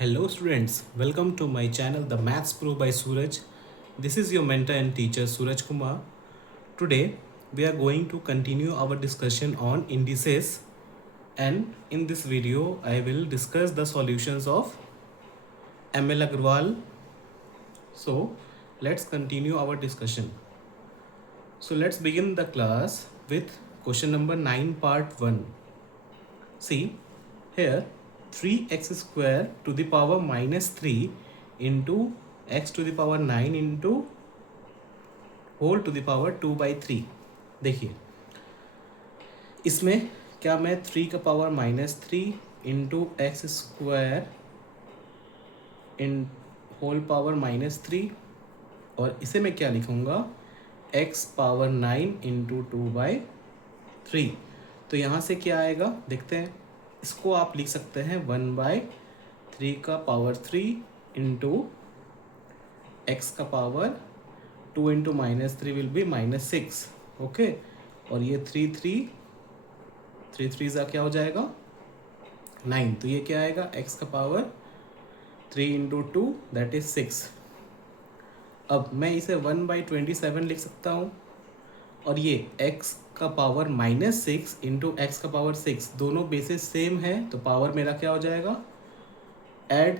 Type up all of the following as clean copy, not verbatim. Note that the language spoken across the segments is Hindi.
Hello students, welcome to my channel The Maths Pro by Suraj. This is your mentor and teacher Suraj Kumar. Today we are going to continue our discussion on indices, and in this video I will discuss the solutions of ML Agarwal. So let's continue our discussion. So let's begin the class with question number 9 part 1. See here, 3x square to the power minus 3 into x to the power 9 into whole to the power 2/3। देखिए इसमें क्या मैं 3 का power -3 into X square in whole power -3, और इसे मैं क्या लिखूँगा x पावर 9 इंटू 2/3। तो यहाँ से क्या आएगा देखते हैं। इसको आप लिख सकते हैं 1/3 का पावर 3 इंटू एक्स का power 2 into -3 will be -6। Okay, और ये 3 ज़ा क्या हो जाएगा 9। तो ये क्या आएगा x का पावर 3 इंटू 2 दैट इज 6। अब मैं इसे 1/27 लिख सकता हूँ, और ये x का पावर -6 इंटू एक्स का पावर 6, दोनों बेसिस सेम है तो पावर मेरा क्या हो जाएगा ऐड।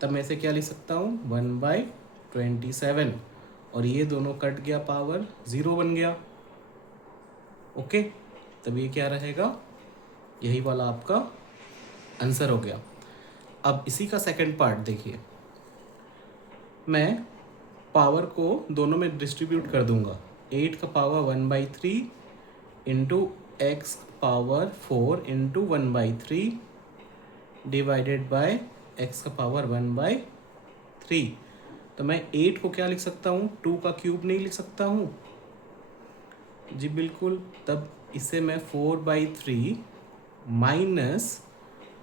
तब मैं इसे क्या लिख सकता हूँ 1/27, और ये दोनों कट गया, पावर 0 बन गया। ओके, तब ये क्या रहेगा, यही वाला आपका आंसर हो गया। अब इसी का सेकंड पार्ट देखिए, मैं पावर को दोनों में डिस्ट्रीब्यूट कर दूंगा। 8 का power 1/3 into x power 4 into 1/3 divided by x का पावर 1/3। तो मैं 8 को क्या लिख सकता हूँ 2 का क्यूब नहीं लिख सकता हूँ जी, बिल्कुल। तब इसे मैं 4/3 माइनस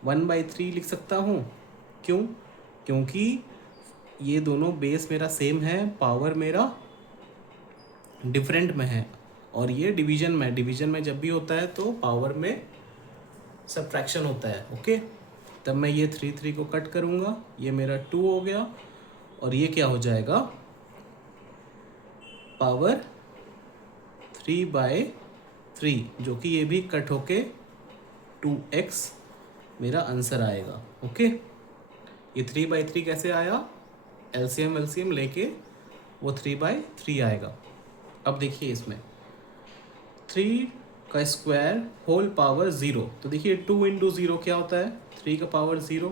1/3 लिख सकता हूँ। क्यों? क्योंकि ये दोनों बेस मेरा सेम है, पावर मेरा डिफरेंट में है, और ये डिवीजन में जब भी होता है तो पावर में सब्ट्रैक्शन होता है। ओके, तब मैं ये 3 को कट करूँगा, ये मेरा 2 हो गया, और ये क्या हो जाएगा पावर 3/3, जो कि ये भी कट होके 2x मेरा आंसर आएगा। ओके, ये 3/3 कैसे आया, एलसीएम लेके वो 3/3 आएगा। अब देखिए इसमें 3 का स्क्वायर होल पावर 0, तो देखिए 2 इंटू 0 क्या होता है 3 का पावर 0।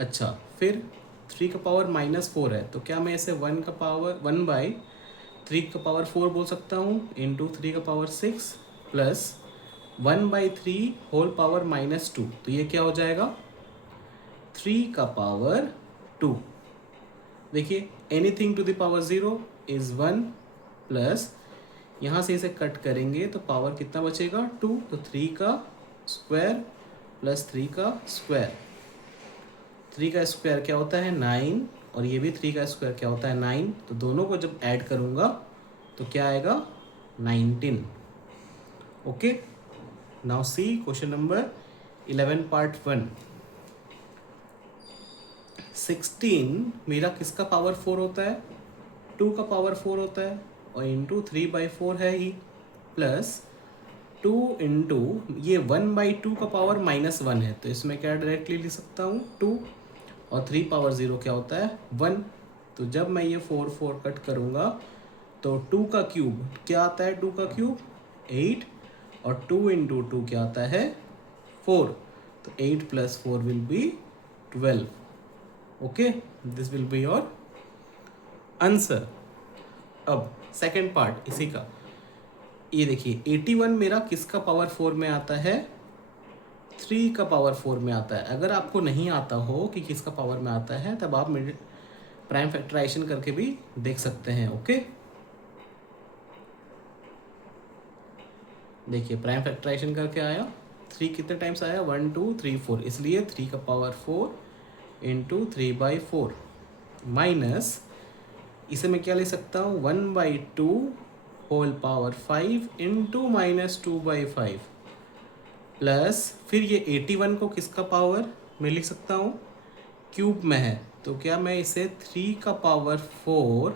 अच्छा, फिर 3 का पावर -4 है, तो क्या मैं इसे 1 का पावर 1/3 का पावर 4 बोल सकता हूँ इंटू 3 का पावर 6 प्लस 1/3 होल पावर -2, तो ये क्या हो जाएगा 3 का पावर 2। देखिए anything to the power 0 is 1, plus यहाँ से इसे कट करेंगे तो पावर कितना बचेगा 2, तो 3 का स्क्वायर प्लस 3 का स्क्वायर। 3 का स्क्वायर क्या होता है 9, और ये भी 3 का स्क्वायर क्या होता है 9, तो दोनों को जब ऐड करूँगा तो क्या आएगा 19। Okay, now see question number 11 part 1। 16 मेरा किसका पावर 4 होता है 2 का पावर 4 होता है, और इंटू 3/4 है ही, प्लस 2 इंटू ये 1/2 का पावर -1 है, तो इसमें क्या डायरेक्टली लिख सकता हूँ 2, और 3 पावर 0 क्या होता है 1। तो जब मैं ये 4 कट करूँगा तो 2 का क्यूब क्या आता है 2 का क्यूब 8, और 2 इंटू 2 क्या आता है 4, तो 8 plus 4 will be 12। Okay, this will be your answer. अब सेकंड पार्ट इसी का, ये देखिए 81 मेरा किसका पावर 4 में आता है 3 का पावर 4 में आता है। अगर आपको नहीं आता हो कि किसका पावर में आता है, तब आप प्राइम फैक्टराइजेशन करके भी देख सकते हैं। ओके, देखिए प्राइम फैक्टराइजेशन करके आया 3 कितने टाइम्स आया 1 2 3 4, इसलिए 3 का पावर 4 इंटू 3/4 माइनस इसे मैं क्या ले सकता हूँ 1/2 होल पावर 5 इंटू -2/5, प्लस फिर ये 81 को किसका पावर मैं लिख सकता हूँ क्यूब में है, तो क्या मैं इसे 3 का पावर 4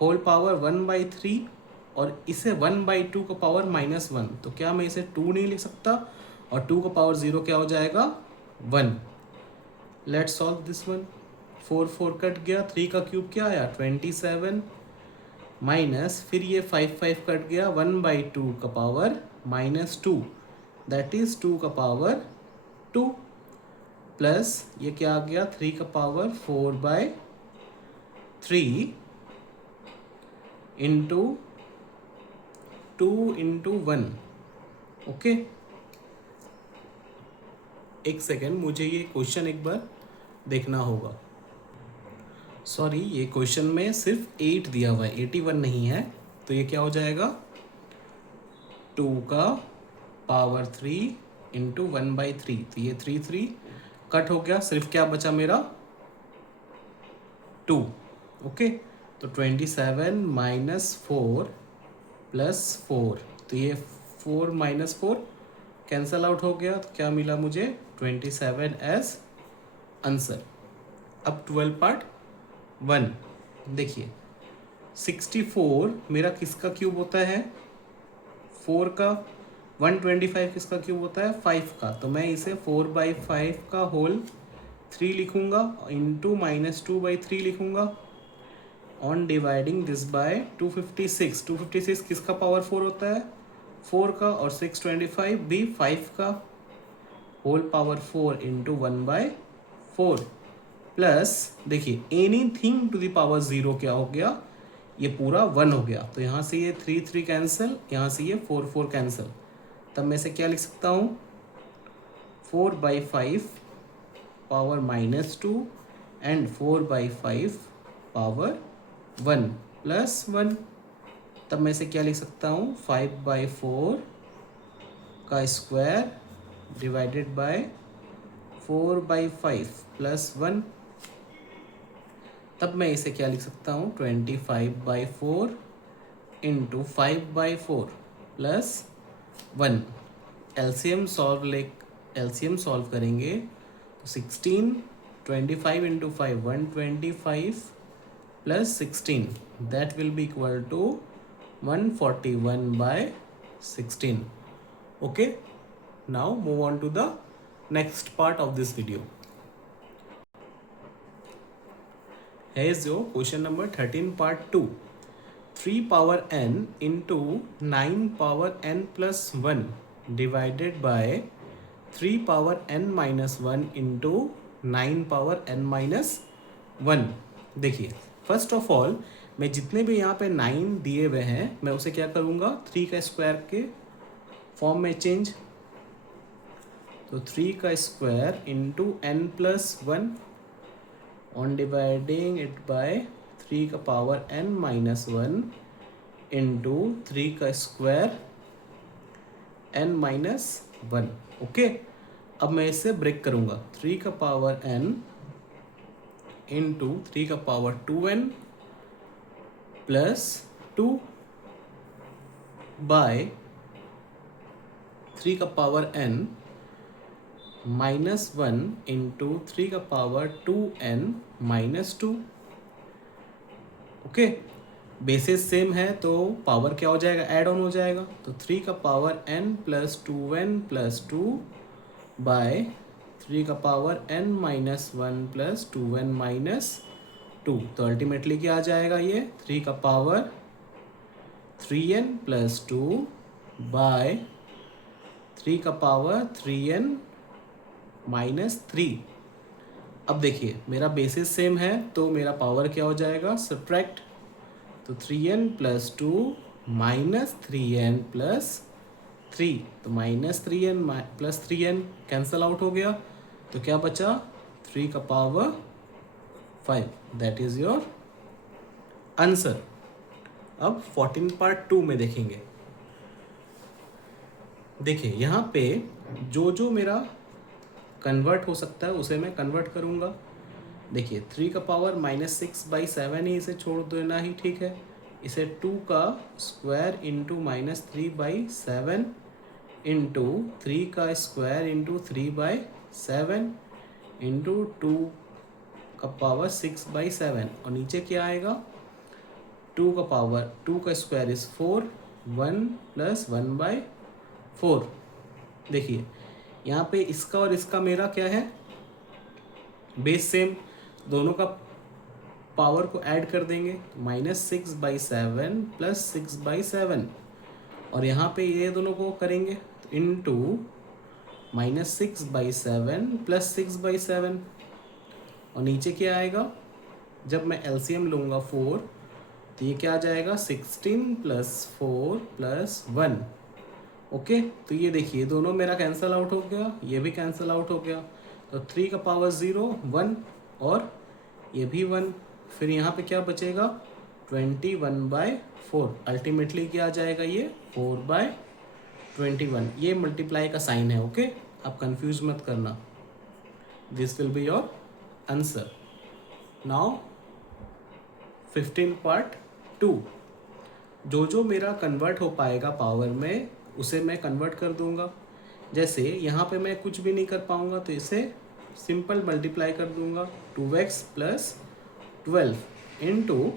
होल पावर 1/3 और इसे 1/2 का पावर -1, तो क्या मैं इसे 2 नहीं लिख सकता? और 2 का पावर 0 क्या हो जाएगा? 1। Let's solve this one. 4 4 cut गया, 3 का क्यूब क्या आया? 27 माइनस, फिर ये 5 5 कट गया, 1/2 का पावर -2, दैट इज 2 का पावर 2 प्लस ये क्या आ गया? 3 का पावर 4/3 इंटू 2 इंटू 1। ओके, एक सेकेंड, मुझे ये क्वेश्चन एक बार देखना होगा। सॉरी, ये क्वेश्चन में सिर्फ 8 दिया हुआ है, 81 नहीं है। तो ये क्या हो जाएगा? 2 का पावर 3 इंटू 1/3, तो ये 3 3 कट हो गया, सिर्फ क्या बचा मेरा? 2। ओके, तो 27 माइनस 4 प्लस 4, तो ये 4 माइनस 4 कैंसल आउट हो गया, तो क्या मिला मुझे? 27 एज आंसर। अब 12 पार्ट 1 देखिए, 64 मेरा किसका क्यूब होता है? 4 का। 125 किसका क्यूब होता है? 5 का। तो मैं इसे 4/5 का होल 3 लिखूंगा इंटू -2/3 लिखूंगा ऑन डिवाइडिंग दिस बाय 256। 256 किसका पावर 4 होता है? 4 का। और 625 भी 5 का होल पावर 4 इंटू 1/4 प्लस, देखिए एनीथिंग टू द पावर 0 क्या हो गया? ये पूरा 1 हो गया, तो यहाँ से ये 3 3 कैंसिल, यहाँ से ये 4 4 कैंसिल। तब मैं से क्या लिख सकता हूँ? 4/5 पावर -2 एंड 4/5 पावर 1 प्लस 1। तब मैं से क्या लिख सकता हूँ? 5/4 का स्क्वायर डिवाइडेड बाय 4/5 प्लस 1। तब मैं इसे क्या लिख सकता हूँ? 25/4 इंटू 5/4 प्लस 1। एलसीएम सॉल्व करेंगे तो 16, 25 into 5 125 plus 16, that will be equal to 141/16। Okay, now move on to the next part of this video. Here is your question number 13 part 2. 3 power n into 9 power n plus 1 divided by 3 power n minus 1 into 9 power n minus 1। देखिए, फर्स्ट ऑफ ऑल मैं जितने भी यहाँ पे 9 दिए हुए हैं, मैं उसे क्या करूँगा? 3 का स्क्वायर के फॉर्म में चेंज। तो 3 का square into n plus 1 on dividing it by 3 का पावर n minus 1 into 3 का स्क्वायर n minus 1। ओके, अब मैं इसे ब्रेक करूँगा। 3 का पावर n into 3 का पावर 2n प्लस 2 बाय 3 का पावर n -1 इंटू 3 का power 2n -2। Okay, basis same है तो पावर क्या हो जाएगा? ऐड ऑन हो जाएगा। तो 3 का power n plus 2n plus 2 by 3 का पावर n -1 प्लस 2n -2। तो अल्टीमेटली क्या आ जाएगा? ये 3 का पावर 3n प्लस 2 बाय 3 का पावर 3n -3। अब देखिए, मेरा बेसिस सेम है तो मेरा पावर क्या हो जाएगा? सब्ट्रैक्ट। तो 3n plus 2 minus 3n plus 3, तो -3n plus 3n cancel out हो गया, तो क्या बचा? 3 का power 5, that is your answer. अब 14 पार्ट 2 में देखेंगे। देखिए, यहाँ पे जो जो मेरा कन्वर्ट हो सकता है उसे मैं कन्वर्ट करूँगा। देखिए, 3 का पावर -6/7 ही इसे छोड़ देना ही ठीक है। इसे 2 का स्क्वायर इंटू -3/7 इंटू 3 का स्क्वायर इंटू 3/7 इंटू 2 का पावर 6/7 और नीचे क्या आएगा 2 का पावर 2 का स्क्वायर इज 4 1 प्लस 1/4। देखिए यहाँ पे इसका और इसका मेरा क्या है बेस सेम, दोनों का पावर को ऐड कर देंगे -6/7 प्लस 6/7 और यहाँ पे ये दोनों को करेंगे तो इंटू -6/7 प्लस 6/7 और नीचे क्या आएगा जब मैं एलसीएम लूँगा 4 तो ये क्या आ जाएगा 16 प्लस 4 प्लस 1। ओके तो ये देखिए दोनों मेरा कैंसिल आउट हो गया, ये भी कैंसिल आउट हो गया, तो 3 का पावर 0 1 और ये भी 1। फिर यहाँ पे क्या बचेगा 21/4। अल्टीमेटली क्या आ जाएगा ये 4/21। ये मल्टीप्लाई का साइन है। ओके आप कंफ्यूज मत करना। This will be your answer. Now 15 part 2। जो मेरा कन्वर्ट हो पाएगा पावर में उसे मैं कन्वर्ट कर दूंगा। जैसे यहाँ पे मैं कुछ भी नहीं कर पाऊंगा तो इसे सिंपल मल्टीप्लाई कर दूंगा 2x प्लस 12 इंटू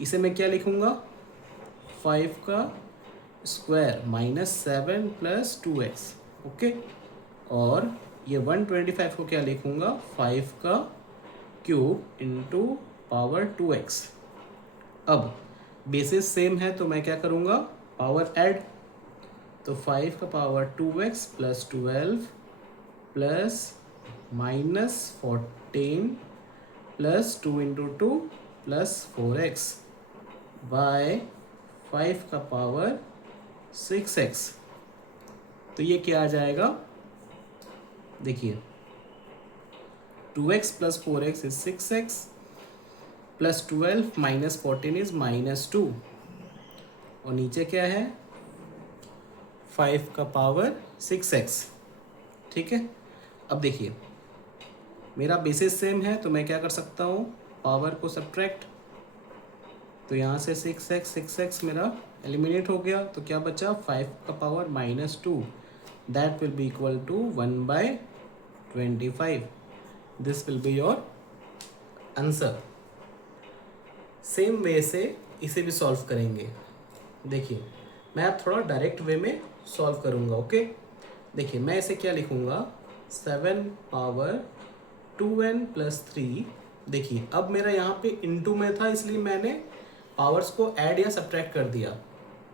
इसे मैं क्या लिखूंगा 5 का स्क्वायर -7 प्लस 2x। ओके और ये 125 को क्या लिखूंगा 5 का क्यूब इंटू पावर 2x। अब बेसिस सेम है तो मैं क्या करूँगा पावर ऐड, तो 5 का power 2x plus 12 plus -14 plus 2 into 2 plus 4x by 5 का पावर 6x। तो ये क्या आ जाएगा देखिए 2x plus 4x is 6x plus 12 minus 14 is -2 और नीचे क्या है 5 का पावर 6x। ठीक है अब देखिए मेरा बेसिस सेम है तो मैं क्या कर सकता हूँ पावर को सब्ट्रैक्ट, तो यहाँ से 6x मेरा एलिमिनेट हो गया तो क्या बचा 5 का power -2 that will be equal to 1/25। This will be your answer. Same way से इसे भी सॉल्व करेंगे। देखिए मैं अब थोड़ा डायरेक्ट वे में सॉल्व करूँगा। ओके देखिए मैं इसे क्या लिखूँगा 7 पावर 2n प्लस 3। देखिए अब मेरा यहाँ पे इनटू में था इसलिए मैंने पावर्स को ऐड या सब्ट्रैक्ट कर दिया।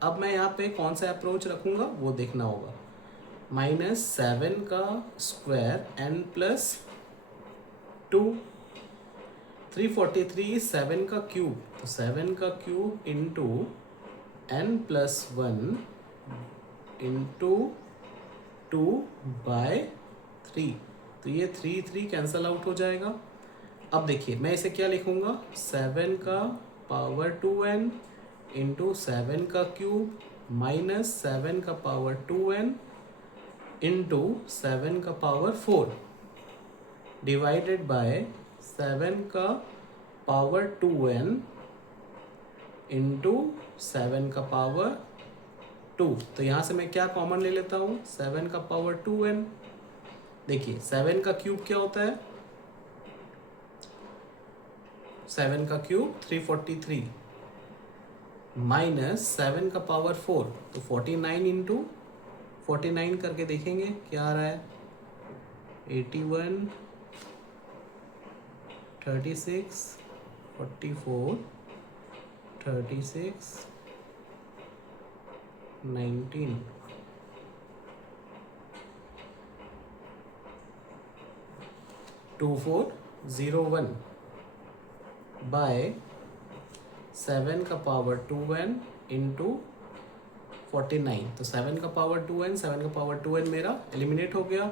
अब मैं यहाँ पे कौन सा अप्रोच रखूँगा वो देखना होगा। -7 का स्क्वायर n प्लस 2 343 7 का क्यूब, तो 7 का cube into n plus 1 into 2/3, तो ये 3 कैंसल आउट हो जाएगा। अब देखिए मैं इसे क्या लिखूँगा 7 का पावर 2n इंटू 7 का क्यूब माइनस 7 का पावर 2n इंटू 7 का पावर 4 डिवाइडेड बाय 7 का पावर 2n इंटू 7 का पावर 2। तो यहाँ से मैं क्या कॉमन ले लेता हूँ 7 का पावर 2n। देखिए 7 का क्यूब क्या होता है 7 का क्यूब 343 माइनस 7 का पावर 4 तो 49 इंटू 49 करके देखेंगे क्या आ रहा है 81 36 44 36 19 2401 बाय 7 का पावर 2n इंटू 49। तो 7 का पावर 2n 7 का पावर 2n मेरा एलिमिनेट हो गया।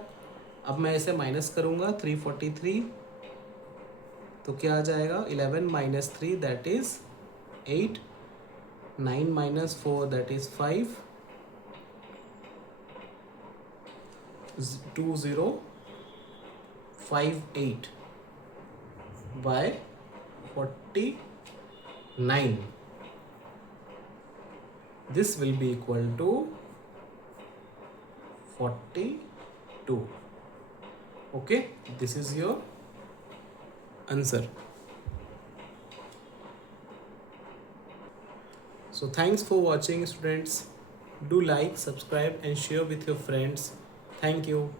अब मैं इसे माइनस करूँगा 343 तो क्या आ जाएगा 11 minus 3 that is 8 9 minus 4 that is 5 2058 by 49। This will be equal to 42। Okay, this is your answer. So thanks for watching, students. Do like, subscribe and share with your friends. Thank you.